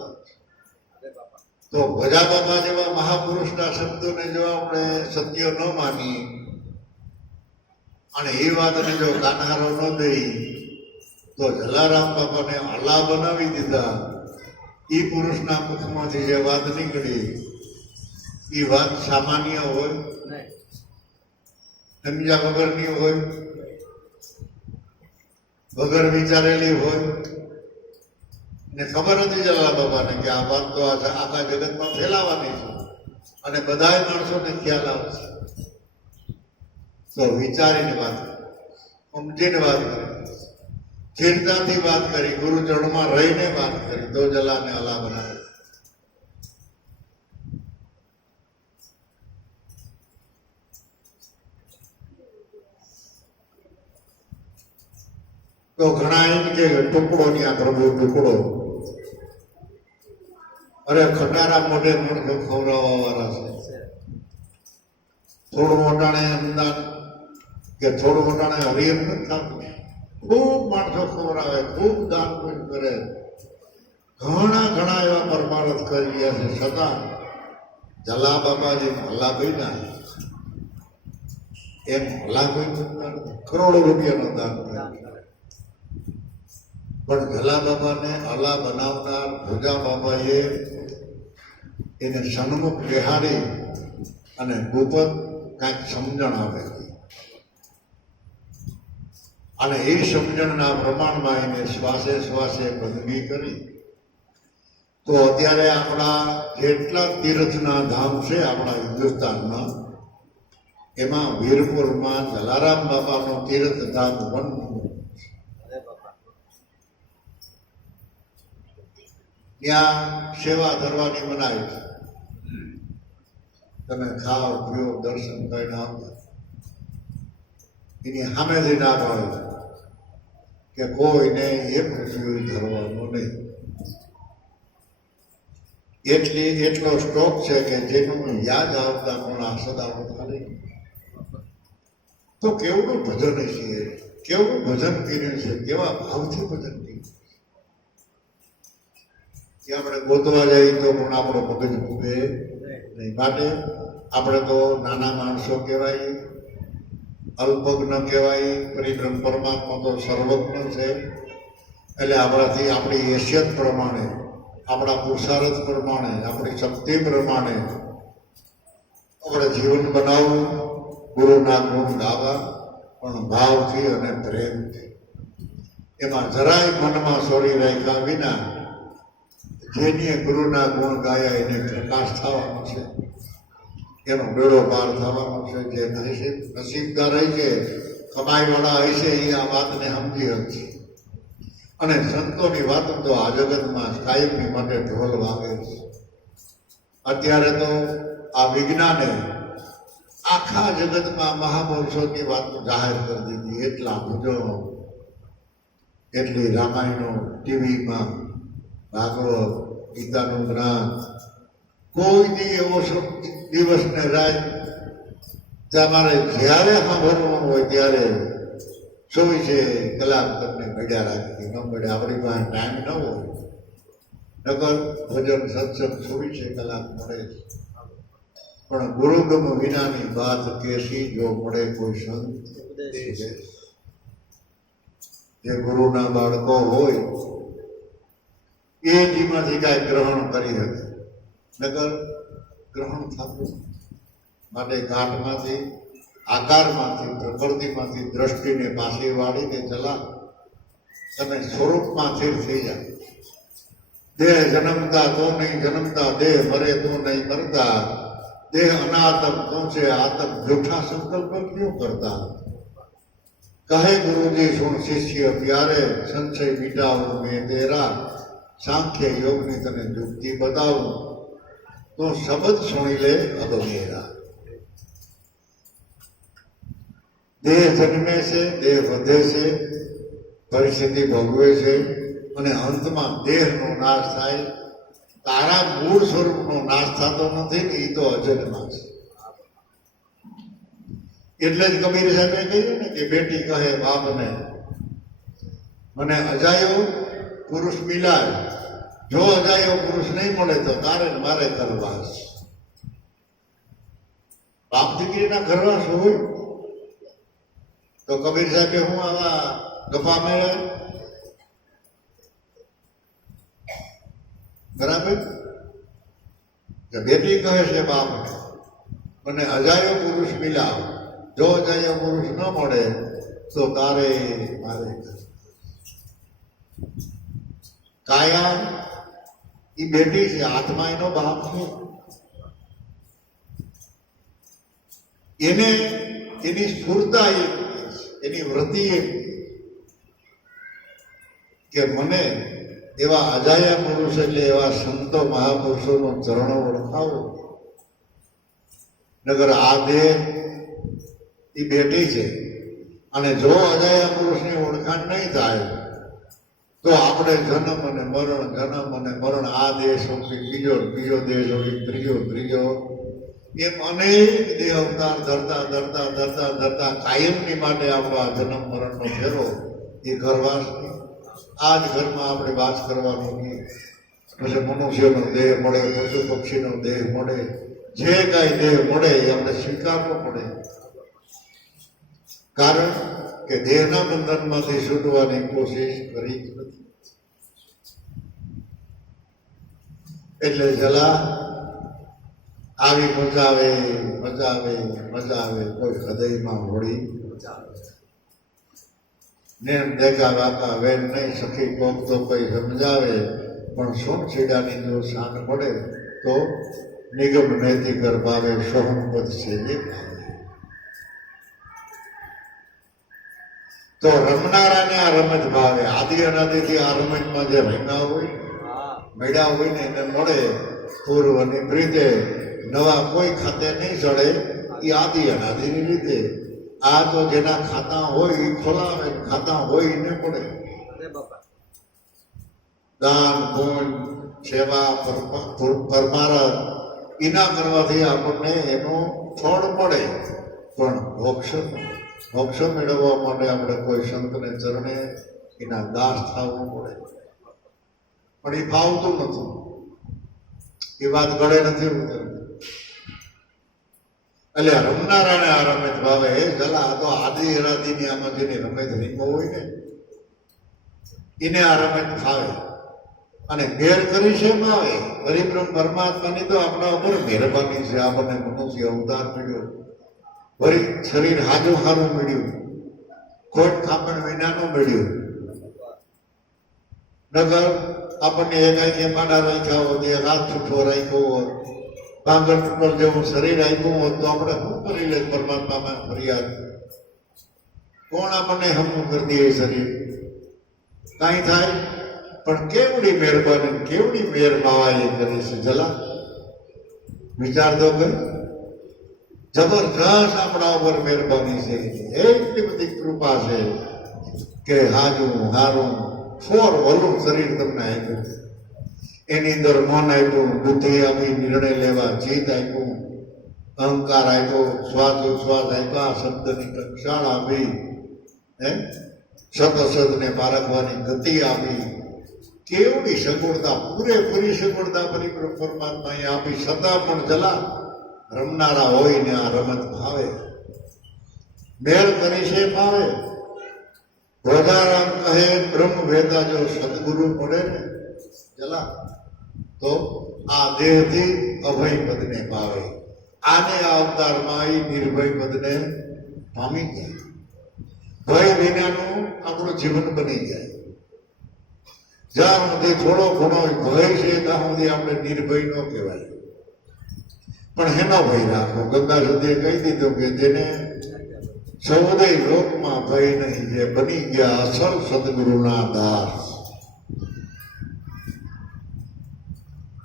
તો ભજા બાબા જેવા મહાપુરુષના શબ્દોને જો આપણે સત્ય ન માની અને એ વાતને જો કાનહારો ન દઈ તો જલારામ બાપાને અલ્લાહ બનાવી દીધા. એ પુરુષના મુખમાંથી જે વાત નીકળી એ વાત સામાન્ય હોય, સમજ્યા વગરની હોય, વગર વિચારેલી હોય ને ખબર હતી જલા બાબાને કે આ વાત તો આખા જગતમાં ફેલાવાની છે અને બધાય માણસોને ખ્યાલ આવશે. તો વિચારીને વાત કરી, સમજીને વાત કરી, સ્થિરતાથી વાત કરી, ગુરુચરણમાં રહીને વાત કરી, તો જલાને અલા બનાવે. તો ઘણા એમ કે ટુકડો ત્યાં પ્રભુ ટુકડો. અરે ખટારા મોઢે માણસો ખવડાવવા વાળા છે. થોડું મોટાણે અમદાન કે થોડું મોટાણે હરિયમ નથી થતું. ખૂબ માણસો ખવડાવે, ખૂબ દાન પુણ્ય કરે, ઘણા એવા પરમારથ કરી ગયા છે. છતાં જલા બાબાજી હલ્લા બન્યા એમ હલ્લા કોઈ કરોડો રૂપિયાનો દાન કરે. પણ જલા બાબાને અલા બનાવનાર ભોજા બાબાએ એને સન્મુખ બેહાડી અને ગુપત કાંઈક સમજણ આપે અને એ સમજણના પ્રમાણમાં એને શ્વાસે શ્વાસે બંદગી કરી. તો અત્યારે આપણા જેટલા તીર્થના ધામ છે આપણા હિન્દુસ્તાનમાં, એમાં વીરપુરમાં જલારામ બાબાનું તીર્થધામ વન. ત્યાં સેવા કરવાની મનાય છે. તમે ખાઓ પીઓ દર્શન કરીને આવતા. એની સામેથી ના પાડે કે કોઈને એ પૃથ્વી ધરવાનું નહીં. એટલો સ્ટોક છે કે જેનું યાદ આવતા પણ આ સદાવત ખાલી. તો કેવડું ભજન છે, કેવડું ભજન કર્યું છે, કેવા ભાવથી ભજન કર્યું. આપણે ગોતવા જઈએ તો પણ આપણો મગજ ભૂગે નહીં. માટે આપણે તો નાના માણસો કહેવાય, અલ્પજ્ઞ કહેવાય. પરિબ્રહ્મ પરમાત્મા તો સર્વજ્ઞ છે. એટલે આપણાથી આપણી હેસિયત પ્રમાણે, આપણા પુરુષાર્થ પ્રમાણે, આપણી શક્તિ પ્રમાણે આપણે જીવન બનાવવું, ગુરુના ગુણ ગાવા, પણ ભાવથી અને પ્રેમથી. એમાં જરાય મનમાં સોરી રાખ્યા વિના જેની ગુરુના ગુણ ગાયા એને પ્રકાશ થવાનો છે, એનો બેડો પાર થવાનો છે. જે નસીબદાર હોય છે, કમાઈવાળા હોય છે, એ આ વાતને સમજી શકશે. અને સંતોની વાત તો આ જગતમાં કાયમી માટે ઢોલ વાગે છે. અત્યારે તો આ વિજ્ઞાને આખા જગતમાં મહાપુરુષોની વાત જાહેર કરી દીધી. એટલા ભજનો, એટલી રામાયણો ટીવીમાં, ભાગવત, ગીતાનું જ્ઞાન. કોઈ દી એવો દિવસ ને રાત તમારે જ્યારે સાંભળવાનું હોય ત્યારે 24 કલાક તમને ઘડ્યા રાખી. ન ઘડે આપણી પાસે ટાઈમ ન હોય, નગર ભજન સત્સંગ 24 કલાક મળે. પણ ગુરુગમ વિનાની વાત કેસી જો મળે કોઈ સંત. જે ગુરુના બાળકો હોય એ જીમાંથી કાંઈ ગ્રહણ કરી શકે, નગર ગ્રહણ થતું. માટે ઘાટમાંથી, આકારમાંથી, પ્રકૃતિમાંથી દ્રષ્ટિને પાછી વાળીને ચલા તમે સ્વરૂપમાં સ્થિર થઈ જાય. દેહ જન્મતા તો નહીં જન્મતા, દેહ મરે તો નહીં મરતા, દેહ અનાતમ તો છે આતમ, જૂઠા સંકલ્પ ક્यों કરતા. કહે ગુરુજી સુણ શિષ્ય પ્યારે, સંશય મિટાવું મેં તેરા, સાંખ્ય યોગની તને યુક્તિ બતાવું, તો શબ્દ સુણી લે અબ મેરા. દેહ જન્મે છે, દેહ વધે છે, પરિસ્થિતિ ભોગવે છે અને અંતમાં દેહનો નાશ થાય. તારા મૂળ સ્વરૂપનો નાશ થતો નથી ને, એ તો અજન્મા છે. એટલે જ કબીર સાહેબે કહ્યું ને કે બેટી કહે બાપને, મને અજાયો પુરુષ મિલાય, જો અજાયો પુરુષ નહીં મળે તો તારે ને મારે કરવાસ. બાપ દીકરીના કરવાસ હોય તો કબીર સાહેબે હું આવા ગફા મેળે બરાબર કે બેટી કહે છે બાપ, મને અજાયો પુરુષ મિલાવ, જો અજાયો પુરુષ ન મળે તો તારે મારે. કાયા એ બેટી છે, આત્મા એનો બાપ છે. એને એની સ્ફૂર્તા એની વૃત્તિ કે મને એવા અજાયા પુરુષ એટલે એવા સંતો મહાપુરુષોનો ચરણો ઓળખાવો. નગર આ દેહ એ બેટી છે અને જો અજાયા પુરુષની ઓળખાણ નહીં થાય તો આપણે જન્મ અને મરણ આ દેહ સોંપી બીજો દેહ સોંપી ત્રીજો એમ અનેક દેહ અવતાર ધરતા કાયમની માટે આપણો આ જન્મ મરણનો ફેરો એ ઘરવાસ. આ જ ઘરમાં આપણે વાસ કરવાનો નહીં. પછી મનુષ્યનો દેહ મળે, પશુ પક્ષીનો દેહ મળે, જે કાંઈ દેહ મળે એ આપણે સ્વીકારવો પડે. કારણ કે દેહના બંધનમાંથી છૂટવાની કોશિશ કરી જ નથી. એટલે જલા આવી મજા આવે કોઈ હૃદયમાં હોળી ને દેખા વાકા વેન નહીં સખી કોક તો કોઈ સમજાવે, પણ સોન છેડાની જો શાન પડે તો નિગમ નૈતિક ગર્ભાવે સોહમ પદ છે જે તો રમનારાને આ રમત ભાવે. આદિ અનાદિથી આ રમતમાં જે રમ્યા હોય મેળા હોય ને એને મળે પૂર્વની રીતે, નવા કોઈ ખાતે નહીં ચડે. એ આદિ અનાદિની રીતે. આ તો જેના ખાતા હોય એ ખોલાવે, ખાતા હોય એને પડે. દાન પુણ્ય સેવા પરમારથ એના કરવાથી આપણને એનો ફળ મળે. પણ મોક્ષ મેળવવા માટે આપણે કોઈ સંતને ચરણે એના દાસ થવું પડે. પણ એ ફાવતું નથી, એ વાત ગળે નથી ઉતરતી. એટલે રમનારાને આ રમત ભાવે. એ જલા તો આદિ અનાદિની આમાં જેની રમત રીમો હોય ને એને આ રમત ફાવે. અને મેર કરી છે એમ આવે. પરિબ્રહ્મ પરમાત્માની તો આપણા ઉપર મહેરબાની છે. આપણને મનુષ્ય અવતાર મળ્યો, વળી શરીર હાજુ હારું મળ્યું, ખોટ ખાપણ વિનાનું મળ્યું. નગર આપણને એકાએક માડા રાખ્યા હોત, એક હાથ છૂટો રાખ્યો હોત, પાંગળ ઉપર જેવું શરીર આપ્યું હોત તો આપણે શું કરી લે પરમાત્મામાં ફરિયાદ? કોણ આપણને હમું કરી દે શરીર? કાંઈ થાય. પણ કેવડી મહેરબાની, કેવડી મેર માવા એ કરી છે. જલા વિચાર તો કર, જબરજસ્ત આપણા ઉપર મહેરબાની છે. એટલી બધી કૃપા છે કે હાજું હારું ફોર વલું શરીર તમને આપ્યું. એની અંદર મન આપ્યું, બુદ્ધિ આપી, નિર્ણય લેવા જીત આપ્યું, અહંકાર આપ્યો, શ્વાસ આપ્યા, શબ્દની કક્ષાળ આપી, સતસદને પારખવાની ગતિ આપી. કેવડી સગવડતા, પૂરેપૂરી સગવડતા પરિબ્રહ્મ પરમાત્માએ આપી. છતાં પણ જલા રમનારા હોય ને આ રમત ભાવે. મેર કરી છે ભાવે. ધ્વજારામ કહે બ્રહ્મ વેદા જો સદગુરુ મળે ને જલા તો આ દેહથી અભય પદને પાવે. આને આ અવતારમાં એ નિર્ભય પદને પામી જાય. ભય વિનાનું આપણું જીવન બની જાય. જ્યાં સુધી થોડો ઘણો ભય છે ત્યાં સુધી આપણે નિર્ભય ન કહેવાય. પણ હેનો ભય રાખો. ગંગા સુધી કહી દીધું કે જેને સૌદય લોકમાં ભય નહીં, જે બની ગયા અસલ સદગુરુના દાસ.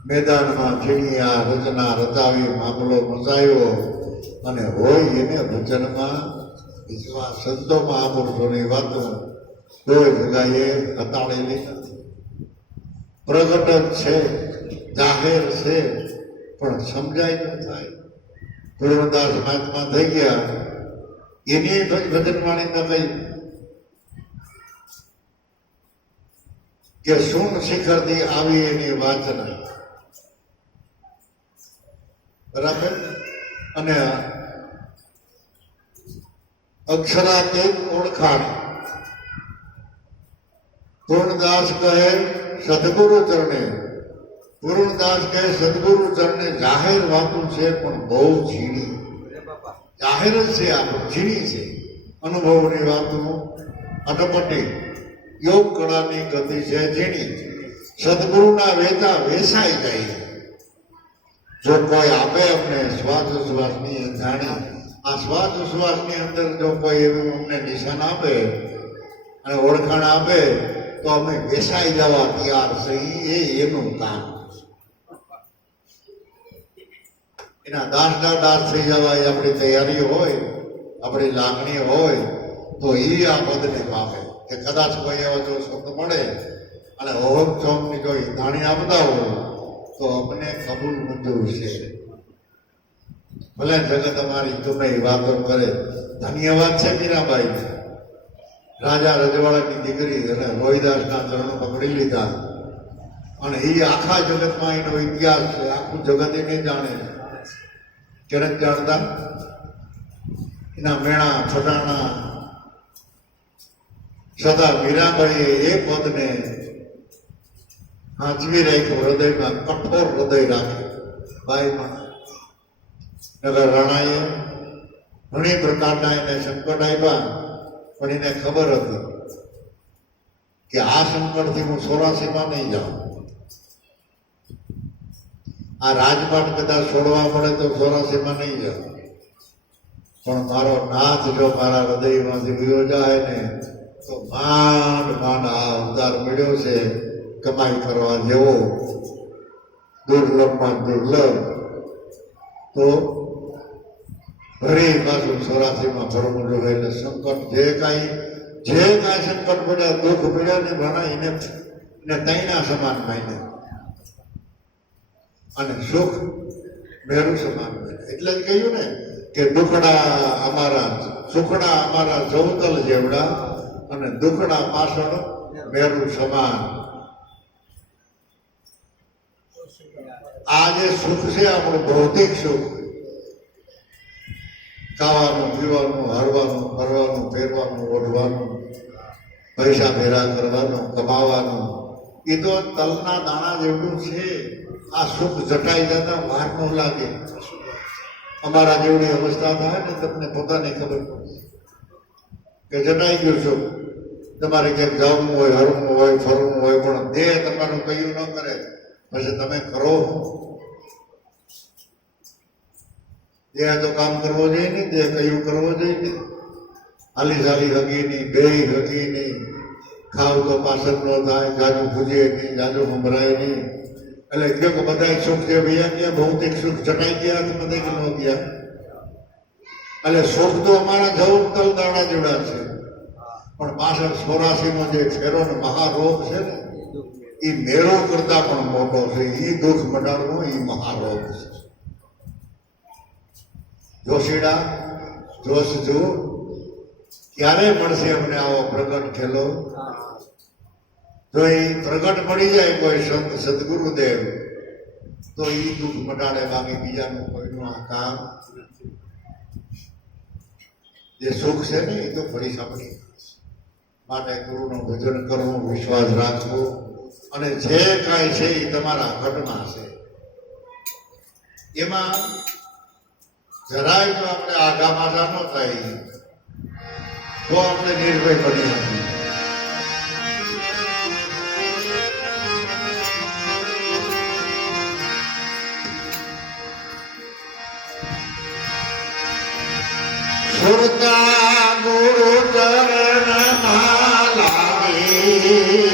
મેદાનમાં ફીણિયા રચના રચાવી, મામલો મચાયો અને હોય એને વચનમાં વિશ્વાસ સંતો મહાપુરુષોની વાતો કોઈ જગાએ હતાળેલી નથી. પ્રગટ જ છે, જાહેર છે, પણ સમજાય ન થાય. પૂર્ણદાસ મહાત્મા થઈ ગયા, એની ભજનવાણી ન કહી કે શું શિખરથી આવી એની વાંચના, બરાબર. અને અક્ષરાતીત ઓળખાણ. પૂર્ણદાસ કહે સદગુરુ ચરણે, પૂર્ણદાસ કહે સદગુરુ ચરણે જાહેર વાતું છે પણ બહુ ઝીણી. જાહેર જ છે, આ ઝીણી છે. અનુભવની વાતું અટપટી, યોગ કળાની ગતિ છે ઝીણી. સદગુરુના વેતા વેસાઈ જાય. જો કોઈ આપે અમને શ્વાસ ઉશ્વાસની જાણી, આ શ્વાસ ઉશ્વાસની અંદર જો કોઈ એવું અમને નિશાન આપે અને ઓળખાણ આપે તો અમે વેસાઈ જવા તૈયાર છે. એનું કામ, એના દાસ થઈ જવા એ આપણી તૈયારી હોય, આપણી લાગણી હોય તો એ આ પદને પામે. કે કદાચ કોઈ એવો જો શબ્દ મળે અને ઓહમ ચોમની જો ધાણી આપતા હોય તો અમને કબૂલ મંજૂર છે. ભલે જગત અમારી ગમે વાતો કરે. ધન્યવાદ છે મીરાબાઈ, રાજા રજવાડાની દીકરી અને રોહિદાસના ચરણો પકડી લીધા અને એ આખા જગતમાં એનો ઇતિહાસ છે. આખું જગત એને જાણે છે. કેને જાણતા? એના મેણા ફટાણા છતાં મીરાબાઈએ એ પદને હાંચવી રાખ્યું, હૃદયમાં કઠોર હૃદય રાખ્યું. બાઈમાં નગર રાણાએ ઘણી પ્રકારના એને સંકટ આપ્યા, પણ એને ખબર હતી કે આ સંકટથી હું 84માં નહીં જાઉં. આ રાજપાટ કદાચ છોડવા પડે તો 84માં નહીં જાઉં, પણ મારો નાથ જો મારા હૃદયમાંથી વિયો જાય ને તો માંડ માંડ આ અવતાર મળ્યો છે કમાઈ કરવા જેવો, દુર્લભમાં દુર્લભ. તો ફરી પાછું 84માં ફરવું જોઈએ. એટલે સંકટ જે કાંઈ સંકટ પડ્યા, દુઃખ પડ્યા ને ઘણા એને તૈના સમાન માન્યા અને સુખ મેરું સમાન માન્યા. એટલે જ કહ્યું ને કે સુખડા અમારા જવતલ જેવડા અને દુખડા પાછળ મેરું સમાન. આ જે સુખ છે આપણું ભૌતિક સુખ, ખાવાનું, પીવાનું, હરવાનું, ફરવાનું, ફેરવાનું, ઓઢવાનું, પૈસા ભેગા કરવાનું, કમાવાનું, એ તો તલના દાણા જેવડું છે. આ સુખ જટાઈ જતા વાર ન લાગે. અમારા જેવડી અવસ્થા થાય ને તમને પોતાની ખબર પડે કે જટાઈ ગયું સુખ. તમારે ક્યાંક જવું હોય, હરવું હોય, ફરવું હોય, પણ દેહ તમારું કયું ન કરે પછી તમે કરો. દેહ તો કામ કરવો જોઈએ ને, દેહ કયું કરવો જોઈએ ને. હાલી ઝાલી હગી નહીં, બેય હગી નહીં, ખાવ તો પાછળ ન થાય, જાજુ પૂજે નહીં, જાજુ સંભળાય નહીં. એટલે જો બધા સુખ છે ભૈયા ગયા, ભૌતિક સુખ જટાઈ ગયા તો બધા ન ગયા. એટલે સુખ તો અમારા જવું તલ દાણા જેવડા છે, પણ પાછળ 84નો જે ફેરોનો મહારોગ છે ને એ મેરો કરતા પણ મોટો છે. એ દુઃખ મટાડવો એ મહારોગ છે. જોશીડા જોશ જો ક્યારે મળશે અમને આવો પ્રગટ ખેલો? જો એ પ્રગટ મળી જાય કોઈ સંત સદગુરુદેવ તો એ દુઃખ મટાડે, બાકી બીજાનું કોઈનું આ કામ. જે સુખ છે ને એ તો ફરી સાંભળી. માટે ગુરુનું ભજન કરવું, વિશ્વાસ રાખવો અને જે કાંઈ છે એ તમારા ઘટના છે એમાં જરાય જો આપણે આગા પાછા ન થાય તો આપણે નિર્ભય બની શકીએ. સુરતા ગુરુ ચરણમાં લાગી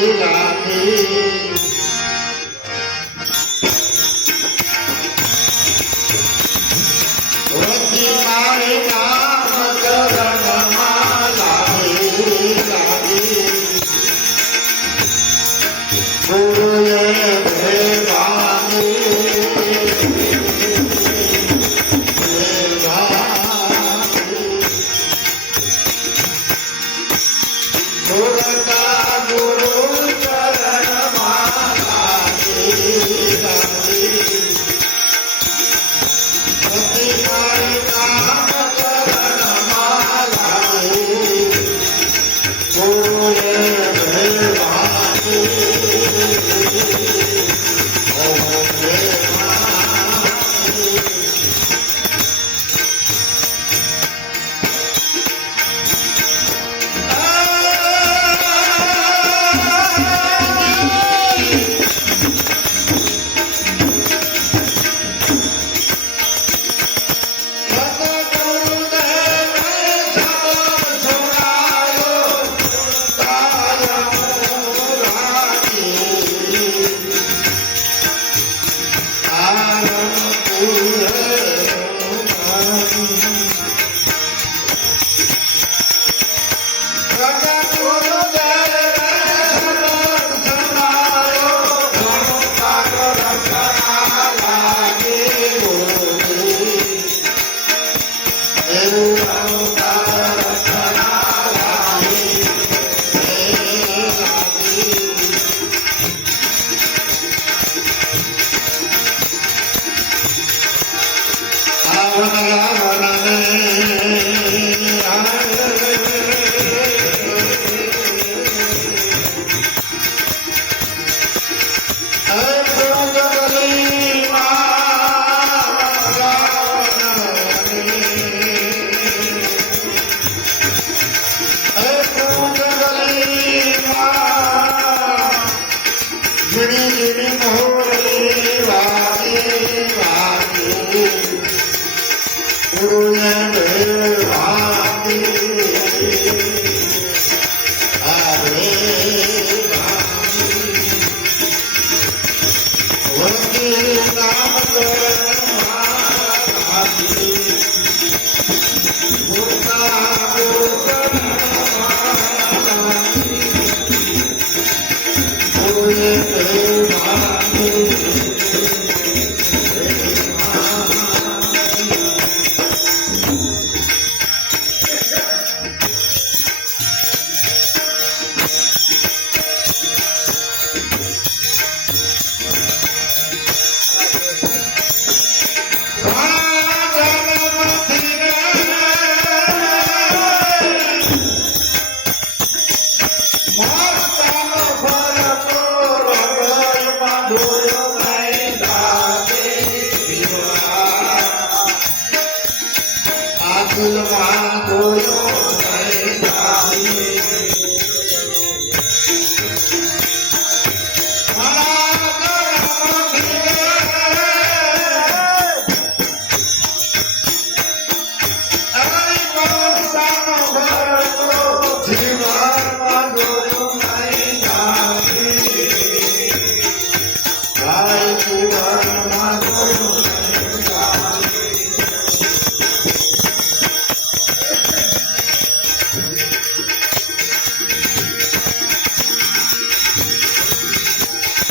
મારી નામ ચરણમાં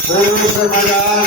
પુરુષ મજા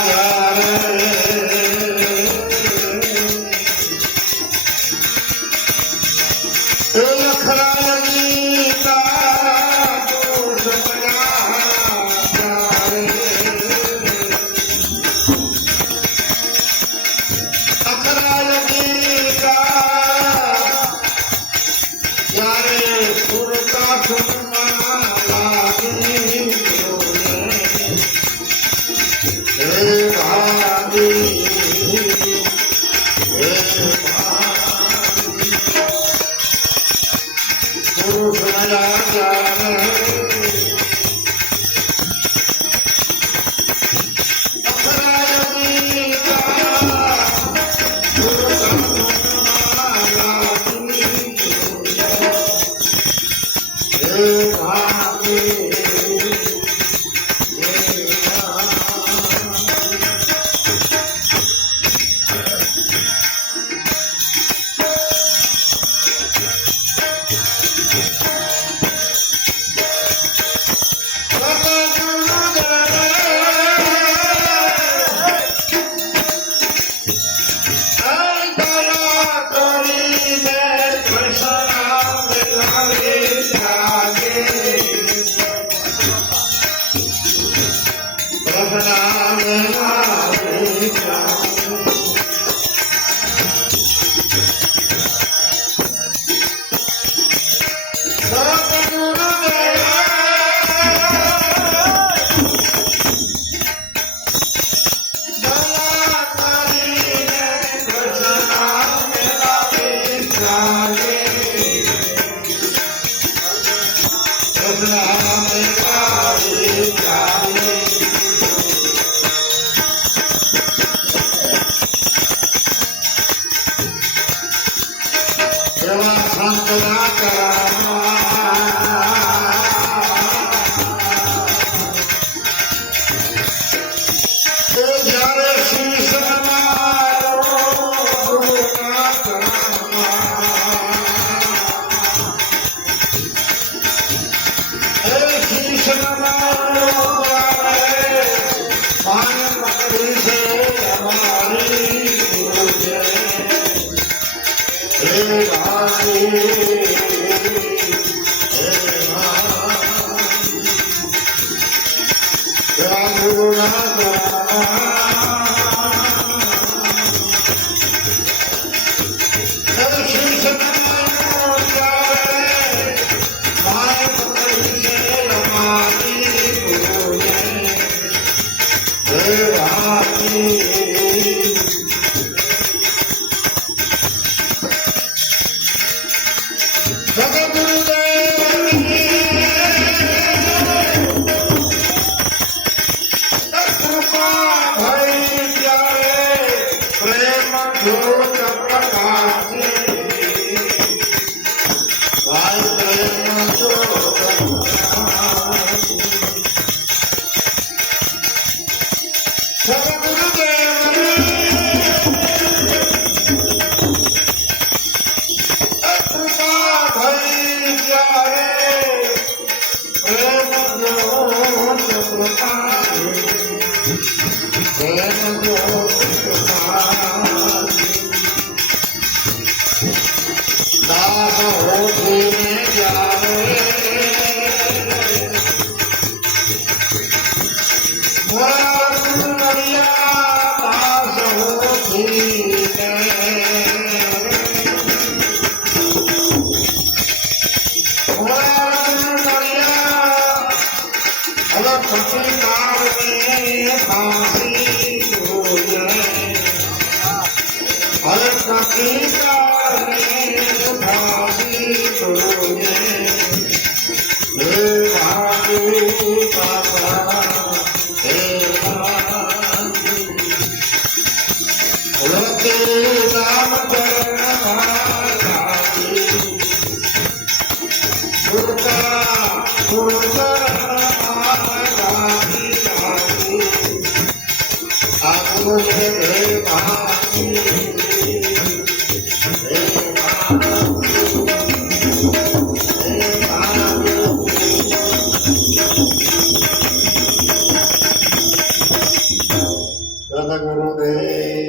સદગુરુદેવ